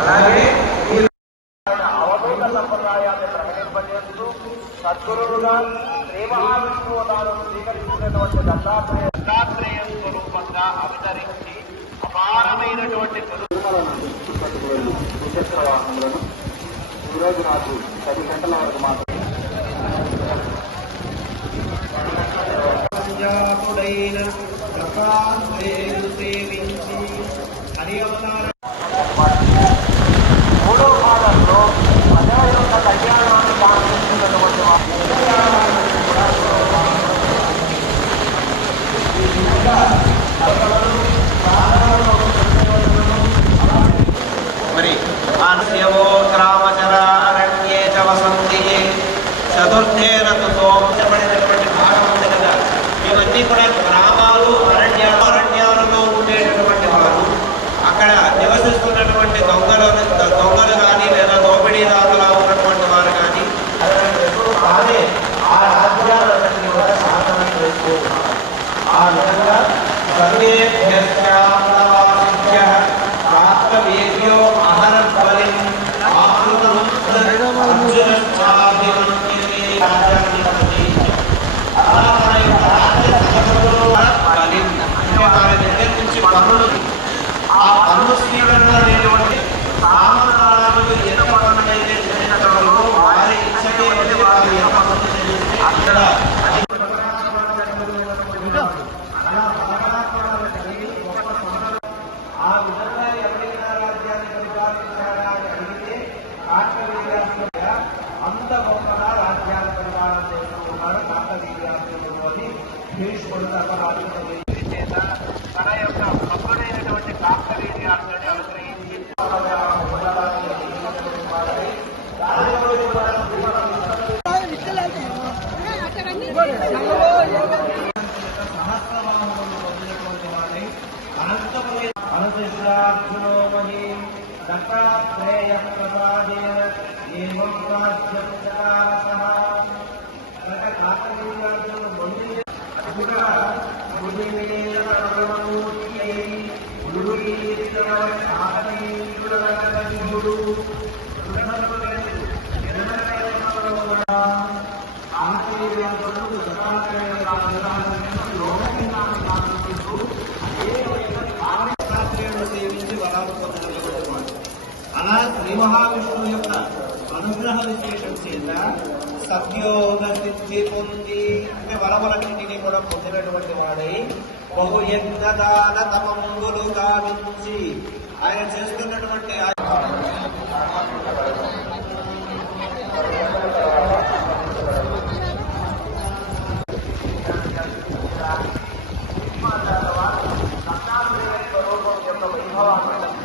అలాగే అవధూత సంప్రదాయాన్ని ప్రకటింపజేస్తూ సద్గురువుగా శ్రీ మహావిష్ణువతాలను స్వీకరించినటువంటి దత్తాత్రేయ స్వరూపంగా అవతరించి అపారమైనటువంటి ద్విచక్ర వాహనములను ఈరోజు నాకు 10 గంటల వరకు మాత్రమే సేవించి హరి అవతార మూడో భాగంలో ప్రజల యొక్క కళ్యాణాన్ని కాంక్షించినటువంటి మరి ఆస్యవో గ్రామచర అరణ్యే చ వసంతి చతుర్థేన తోపడినటువంటి భాగం ఉంది కదా. ఇవన్నీ కూడా గ్రామాలు అరణ్యాలలో ఉండేటటువంటి వారు అక్కడ నివసిస్తున్నటువంటి దొంగలు కానీ లేదా దోపిడీదారులా ఉన్నటువంటి వారు కానీ అదే ఆ రాజ్యాలన్నింటినీ కూడా సాధన చేస్తూ ఆ విధంగా ప్రాప్తవేద్యో అహరబలిం ఆకృతం ఆ పన్ను స్వీకరణ అనేటువంటి సామర్థ్యాలకు ఎంత పన్నునైతే చేసినటువంటి వారి ఇచ్చకే వారు ఎంత పన్ను చెల్లిస్తే అక్కడ ఆ విధంగా ఎవరైనా రాజ్యాన్ని పరిపాలించారా అని అడిగితే కార్తవీర్యాస్తుగా అంత గొప్పగా రాజ్యాన్ని పరిపాలన చేస్తూ ఉన్నాడు కార్తవీర్యాస్తుడు అని భీష్ముడు తప్పరాజు చేత తన యొక్క భక్తుడైనటువంటి కార్తవీర్యాస్తుని అనుగ్రహించి అనుశిష్టార్జునోమహి దత్తాత్రేయ ప్రసాదేన ఏవం రాజ్యప్రచారః కార్తవీర్యార్జునుడు మొండి కూడా సేవించి వరాలు పొందగలిగినటువంటి అలా శ్రీ మహావిష్ణువు యొక్క అనుగ్రహ విశేషం చేత సద్యోగ సిద్ధి పొంది అంటే వరములన్నింటినీ కూడా పొందినటువంటి వాడై బహు యజ్ఞదాన తమంగులు గావించి ఆయన చేస్తున్నటువంటి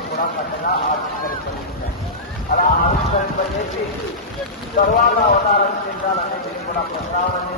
కూడా పట్టగా ఆవిష్కరించారు. అలా ఆవిష్కరింపజేసి తరువాత అవతారం చెందాలనేది కూడా ప్రస్తావన